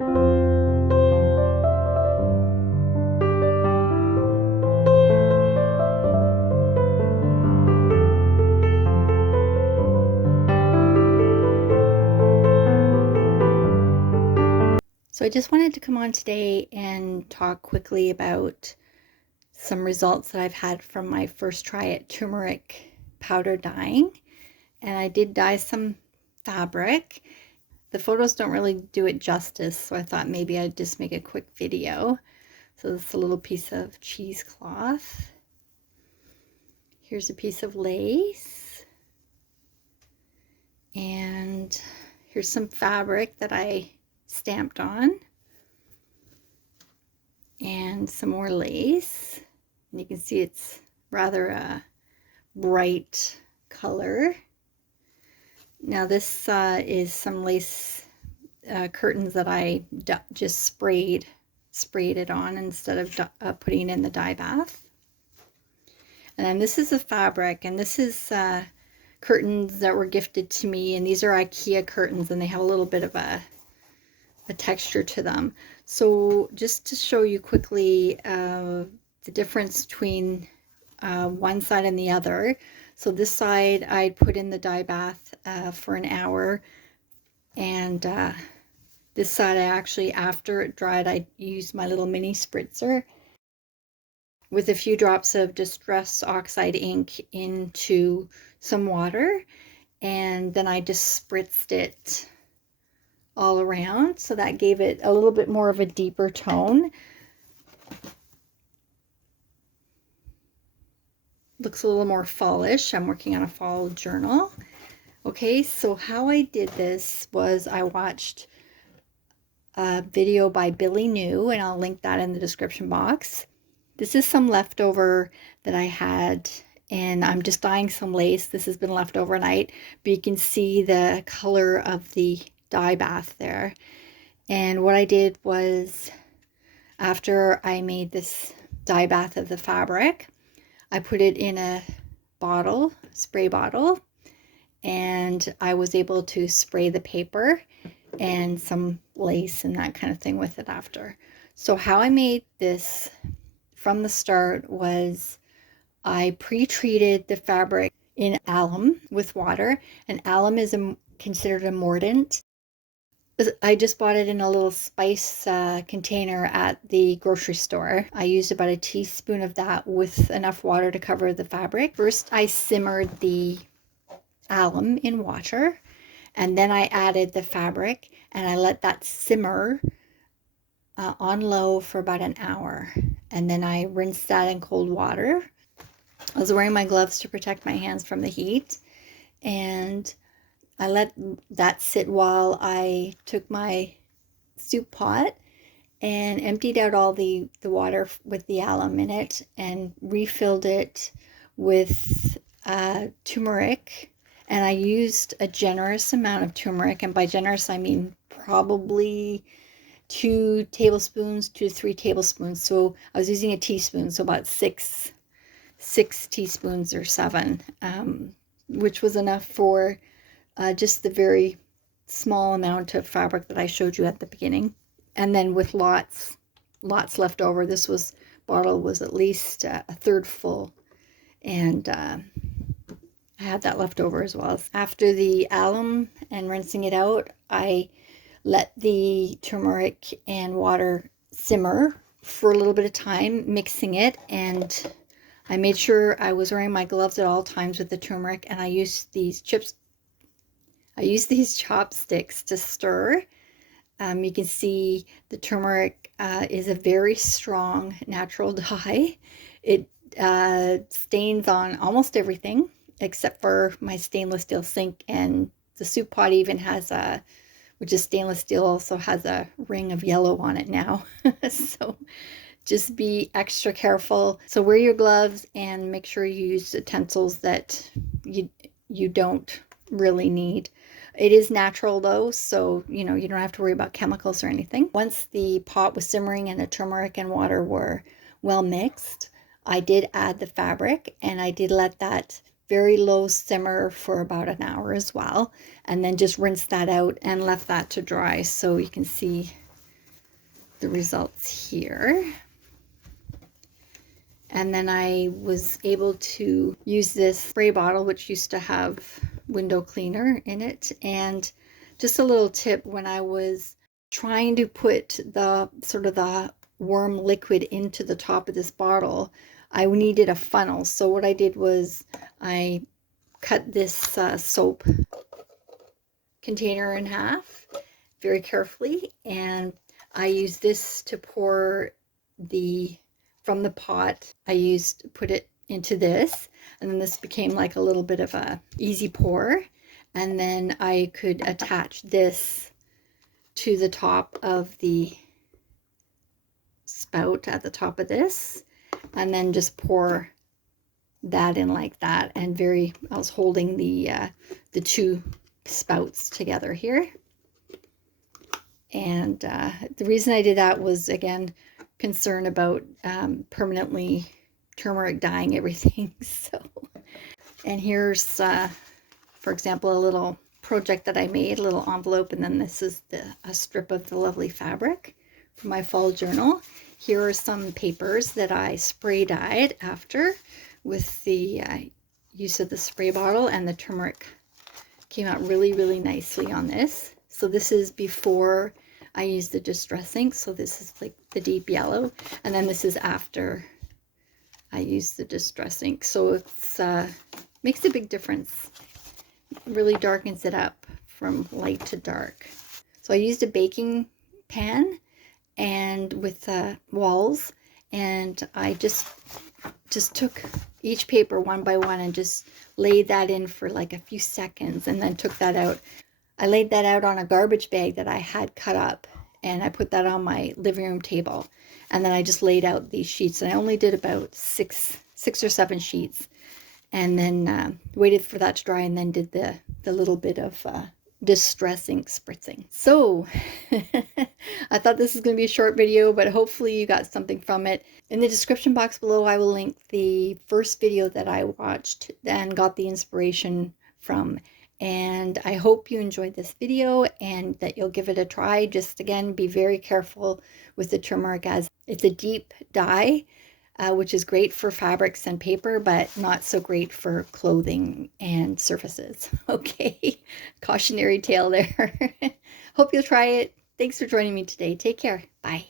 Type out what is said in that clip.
So I just wanted to come on today and talk quickly about some results that I've had from my first try at turmeric powder dyeing. And I did dye some fabric. The photos don't really do it justice, so I thought maybe I'd just make a quick video. So this is a little piece of cheesecloth. Here's a piece of lace. And here's some fabric that I stamped on, and some more lace, and you can see it's rather a bright color. Now this is some lace curtains that I just sprayed it on instead of putting it in the dye bath. And then this is the fabric, and this is curtains that were gifted to me, and these are IKEA curtains, and they have a little bit of a texture to them. So just to show you quickly the difference between one side and the other. So this side I put in the dye bath for an hour, and this side I actually, after it dried, I used my little mini spritzer with a few drops of Distress Oxide ink into some water, and then I just spritzed it all around, so that gave it a little bit more of a deeper tone. Looks a little more fallish. I'm working on a fall journal. Okay, so how I did this was I watched a video by Billy New, and I'll link that in the description box. This is some leftover that I had, and I'm just dyeing some lace. This has been left overnight, but you can see the color of the dye bath there. And what I did was, after I made this dye bath of the fabric, I put it in a bottle, spray bottle, and I was able to spray the paper and some lace and that kind of thing with it after. So how I made this from the start was I pre-treated the fabric in alum with water, and alum is considered a mordant. I just bought it in a little spice container at the grocery store. I used about a teaspoon of that with enough water to cover the fabric. First, I simmered the alum in water, and then I added the fabric, and I let that simmer on low for about an hour. And then I rinsed that in cold water. I was wearing my gloves to protect my hands from the heat, and I let that sit while I took my soup pot and emptied out all the water with the alum in it, and refilled it with turmeric. And I used a generous amount of turmeric, and by generous I mean probably 2 tablespoons, 2 to 3 tablespoons. So I was using a teaspoon, so about six teaspoons or 7, which was enough for just the very small amount of fabric that I showed you at the beginning. And then with lots left over, this bottle was at least a third full, and I had that left over as well. After the alum and rinsing it out, I let the turmeric and water simmer for a little bit of time, mixing it, and I made sure I was wearing my gloves at all times with the turmeric, and I used these chopsticks to stir. You can see the turmeric is a very strong natural dye. It stains on almost everything except for my stainless steel sink, and the soup pot even has which is stainless steel, also has a ring of yellow on it now. So just be extra careful. So wear your gloves and make sure you use utensils that you don't really need. It is natural though, so you don't have to worry about chemicals or anything. Once the pot was simmering and the turmeric and water were well mixed, I did add the fabric, and I did let that very low simmer for about an hour as well, and then just rinsed that out and left that to dry. So you can see the results here. And then I was able to use this spray bottle, which used to have window cleaner in it. And just a little tip, when I was trying to put the sort of the warm liquid into the top of this bottle, I needed a funnel. So what I did was I cut this soap container in half very carefully, and I used this to pour from the pot. Put it into this, and then this became like a little bit of a easy pour, and then I could attach this to the top of the spout at the top of this, and then just pour that in like that. And I was holding the two spouts together here. And the reason I did that was, again, concern about permanently turmeric dyeing everything. So, and here's, for example, a little project that I made, a little envelope, and then this is a strip of the lovely fabric for my fall journal. Here are some papers that I spray dyed after with the use of the spray bottle, and the turmeric came out really, really nicely on this. So this is before I used the distress ink. So this is like the deep yellow. And then this is after I used the distress ink. So it's makes a big difference. It really darkens it up from light to dark. So I used a baking pan and with walls, and I just took each paper one by one and just laid that in for like a few seconds, and then took that out. I laid that out on a garbage bag that I had cut up, and I put that on my living room table, and then I just laid out these sheets, and I only did about six or seven sheets, and then waited for that to dry, and then did the little bit of distress ink spritzing. So I thought this was going to be a short video, but hopefully you got something from it. In the description box below, I will link the first video that I watched and got the inspiration from. And I hope you enjoyed this video and that you'll give it a try. Just again, be very careful with the turmeric, as it's a deep dye, which is great for fabrics and paper, but not so great for clothing and surfaces. Okay, cautionary tale there. Hope you'll try it. Thanks for joining me today. Take care. Bye.